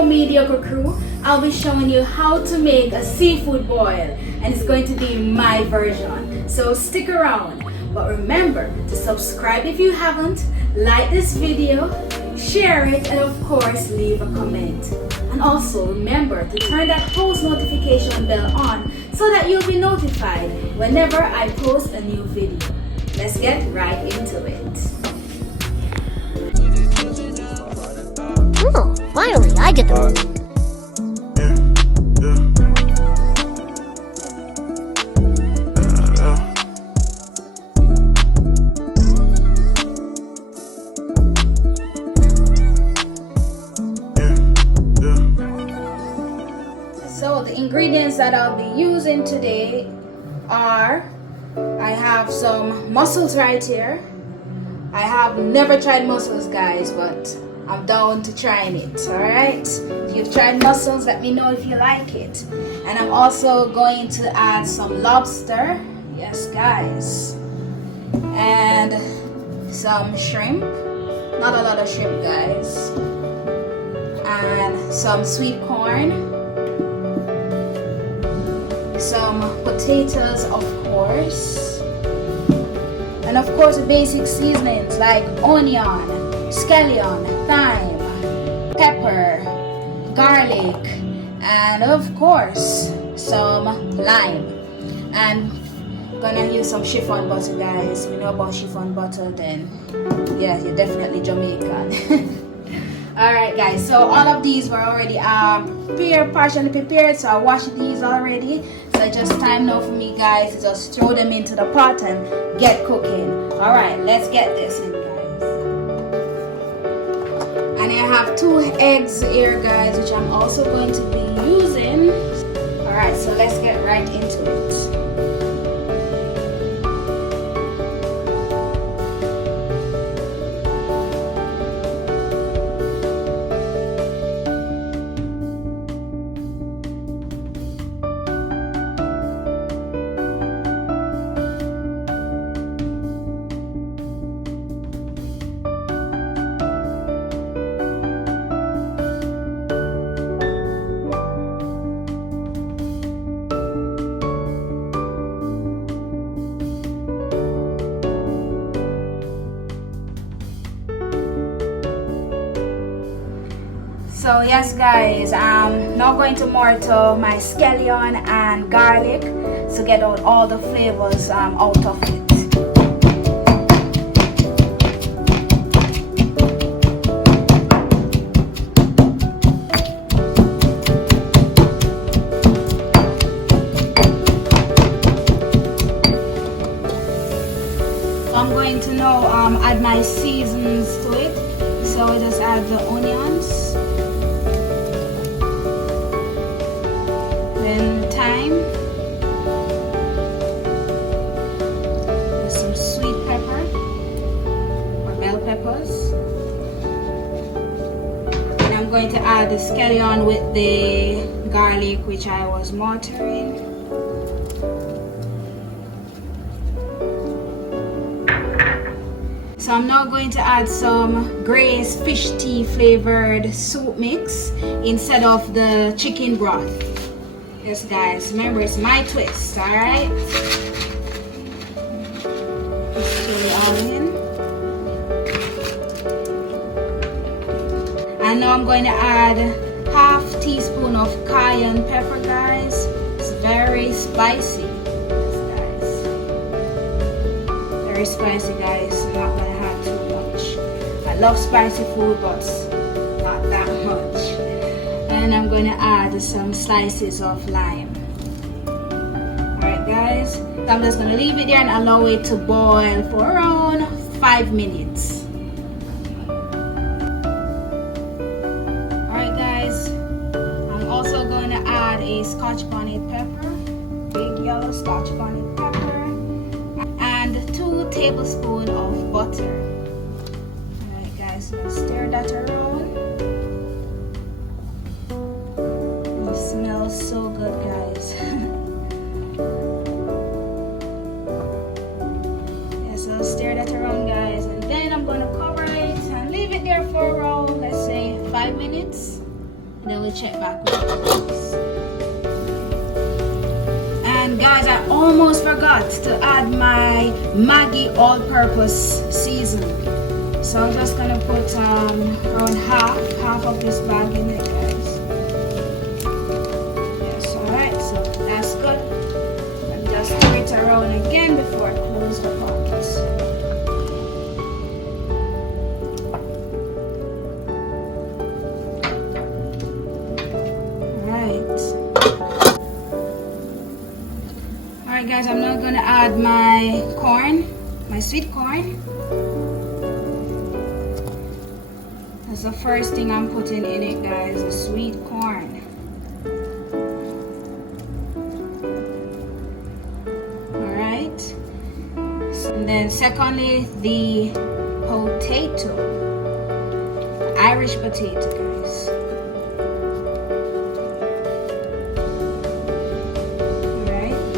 No Mediocre crew, I'll be showing you how to make a seafood boil, and it's going to be my version. So stick around. But remember to subscribe if you haven't, like this video, share it, and of course leave a comment. And also remember to turn that post notification bell on so that you'll be notified whenever I post a new video. Let's get right into it. Oh, finally I get the So the ingredients that I'll be using today are, I have some mussels right here. I have never tried mussels, guys, but I'm down to trying it. Alright, if you've tried mussels, let me know if you like it. And I'm also going to add some lobster, yes guys, and some shrimp, not a lot of shrimp guys, and some sweet corn, some potatoes of course, and of course the basic seasonings like onion, scallion, thyme, pepper, garlic, and of course some lime. And gonna use some chiffon butter guys. If you know about chiffon butter, then yeah, you're definitely Jamaican. Alright guys, so all of these were already partially prepared, so I washed these already. So it's just time now for me guys to just throw them into the pot and get cooking. Alright, let's get this in guys. And I have 2 eggs here guys, which I'm also going to be using. Alright, so let's get right into it. So yes guys, I'm now going to mortar my scallion and garlic to get out all the flavors out of it. So I'm going to now add my seasons to it. So I just add the onions, thyme, some sweet pepper or bell peppers, and I'm going to add the scallion with the garlic which I was mortaring. So I'm now going to add some Grace fish tea flavored soup mix instead of the chicken broth. Yes guys, remember it's my twist, alright? Just stir it all in. And now I'm going to add ½ teaspoon of cayenne pepper guys. It's very spicy. Yes, guys. Very spicy guys, not gonna have too much. I love spicy food but not that much. And I'm going to add some slices of lime. Alright guys, so I'm just going to leave it there and allow it to boil for around 5 minutes. Alright guys, I'm also going to add a Scotch bonnet pepper, big yellow Scotch bonnet pepper, and 2 tablespoons of butter. Alright guys, let's stir that around. Smells so good guys. Yeah, so stir that around guys, and then I'm going to cover it and leave it there for around, let's say, 5 minutes. then we'll check back with this. And guys, I almost forgot to add my Maggi all-purpose seasoning. So I'm just gonna put around half of this bag in there, guys. Yes, alright, so that's good. And just stir it around again before I close the pot. Alright guys, I'm now gonna add my corn, my sweet corn. That's the first thing I'm putting in it, guys, the sweet corn. Alright. And then secondly, the potato. Irish potato, guys. Alright.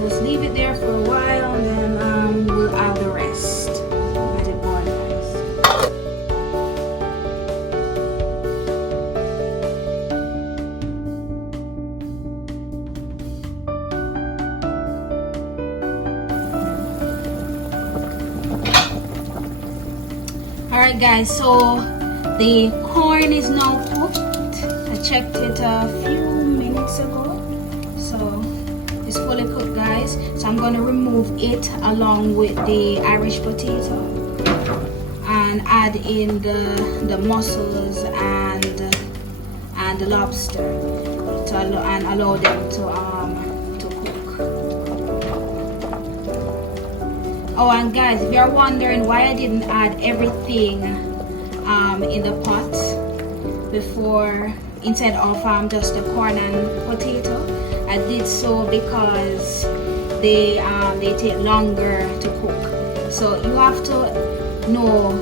Just leave it there for a while and then we'll add the rest. Let it boil, guys. Alright guys, so the corn is now cooked. I checked it a few minutes ago. So it's fully cooked, guys. So I'm going to remove it along with the Irish potato and add in the mussels and the lobster and allow them to cook. Oh, and guys, if you're wondering why I didn't add everything in the pot before, instead of just the corn and potato, I did so because they take longer to cook. So you have to know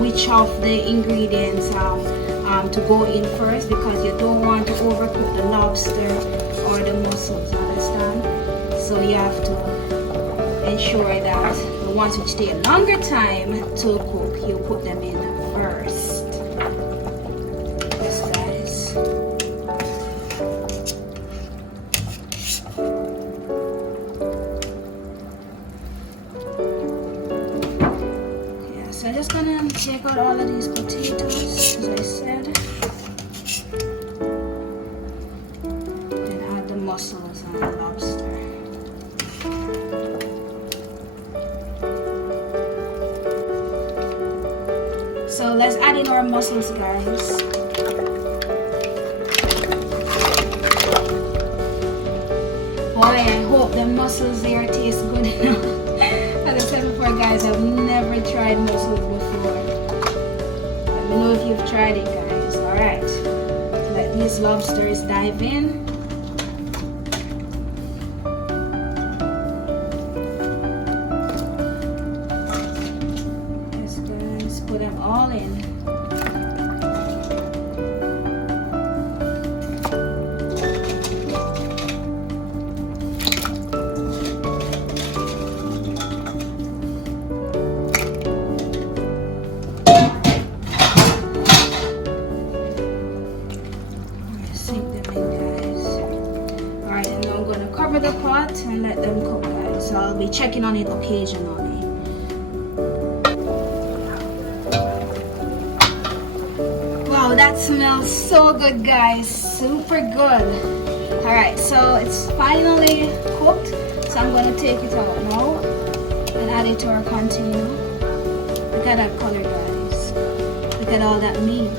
which of the ingredients to go in first, because you don't want to overcook the lobster or the mussels, understand? So you have to ensure that the ones which take longer time to cook, you put them in first. Yes, guys. Yeah, so I'm just gonna take out all of these potatoes, as I said, and add the mussels and the lobster. So let's add in our mussels, guys. Boy, I hope the mussels there taste good enough. As I said before, guys, I've never tried mussels before. Let me know if you've tried it, guys. Alright, let these lobsters dive in. Put them all in. Sink them in, guys. Alright, and now I'm going to cover the pot and let them cook, guys. So I'll be checking on it occasionally. Wow, that smells so good, guys. Super good. Alright, so it's finally cooked. So I'm going to take it out now and add it to our container. Look at that color, guys. Look at all that meat.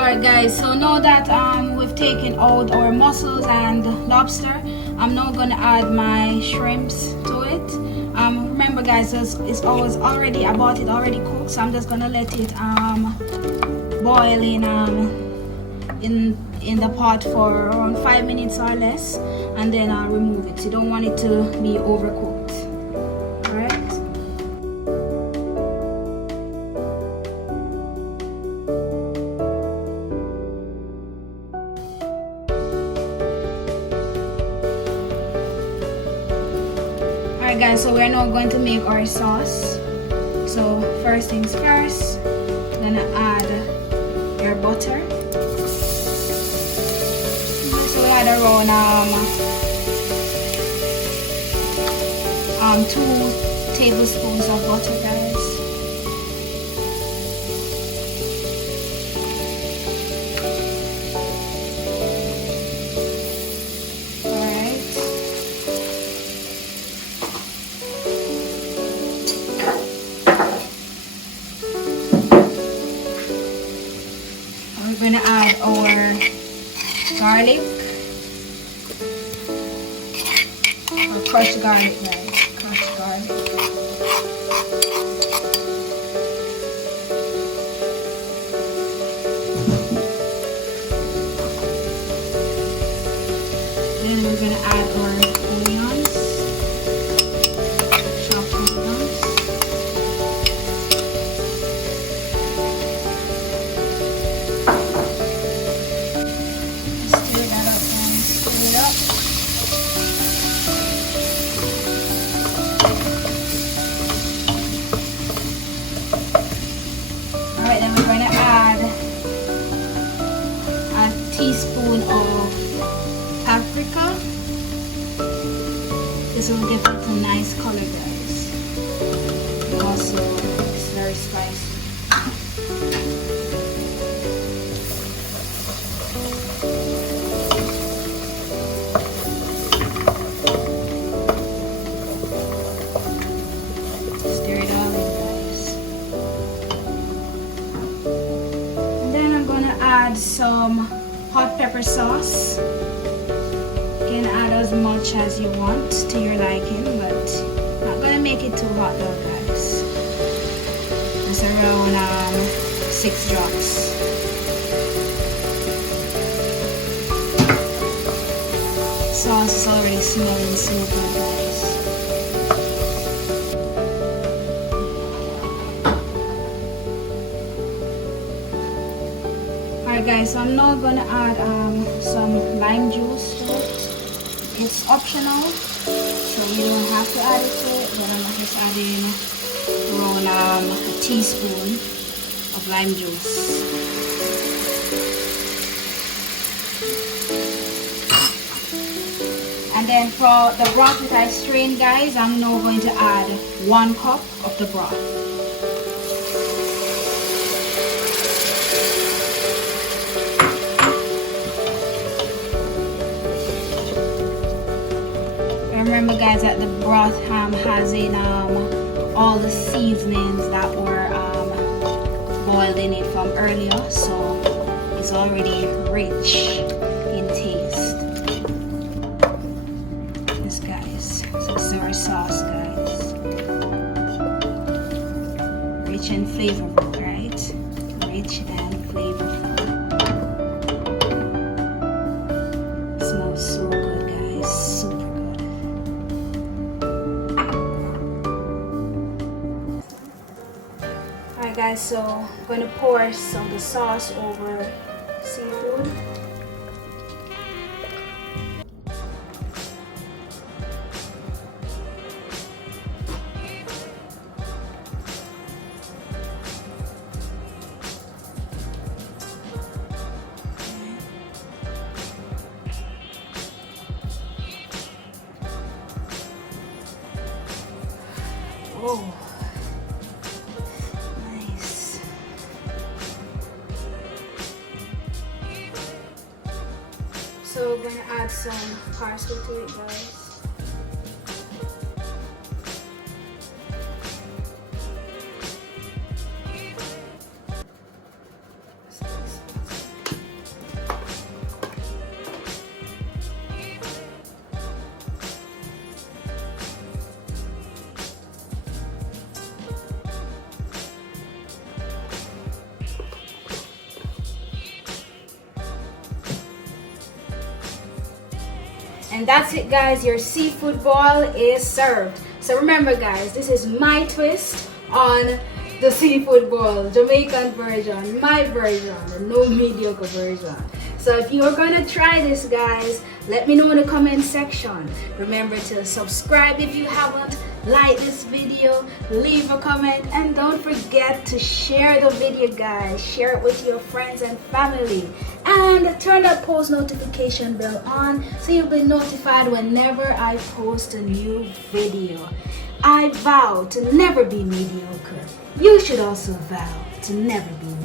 Alright guys, so now that we've taken out our mussels and lobster, I'm now gonna add my shrimps to it. Remember guys, it's always already, I bought it already cooked, so I'm just gonna let it boil in the pot for around 5 minutes or less, and then I'll remove it. You don't want it to be overcooked. Alright. Alright guys, so we're now going to make our sauce. So first things first, I'm gonna add your butter. So we add around 2 tablespoons of butter, guys. We're going to add our garlic, or crushed garlic, guys. Crushed garlic. Then we're going to add our onions, chopped onions. Alright, then we're going to add a teaspoon of paprika. This will give it a nice color, guys. And also, it's very spicy. Stir it all in, guys. And then I'm gonna add some hot pepper sauce. You can add as much as you want to your liking, but not gonna make it too hot though, guys. Just around 6 drops. Sauce is already smelling so good, guys. Alright guys, so I'm now gonna add some lime juice to it. It's optional, so you don't have to add it to it, but I'm just adding around a teaspoon of lime juice. And then for the broth that I strained, guys, I'm now going to add 1 cup of the broth. Remember guys that the broth has in all the seasonings that were boiled in it from earlier, so it's already rich in taste. This guys, so this is our sauce, guys. Rich and flavorful, right? Rich and flavorful. It smells so good, guys. Super. Alright guys, so I'm going to pour some of the sauce over seafood. Oh. So we're going to add some parsley to it, guys. And that's it, guys. Your seafood ball is served. So remember, guys, this is my twist on the seafood ball, Jamaican version, my version, the no mediocre version. So if you're gonna try this, guys, let me know in the comment section. Remember to subscribe if you haven't, like this video, leave a comment, and don't forget to share the video, guys. Share it with your friends and family, and turn that post notification bell on so you'll be notified whenever I post a new video. I vow to never be mediocre. You should also vow to never be mediocre.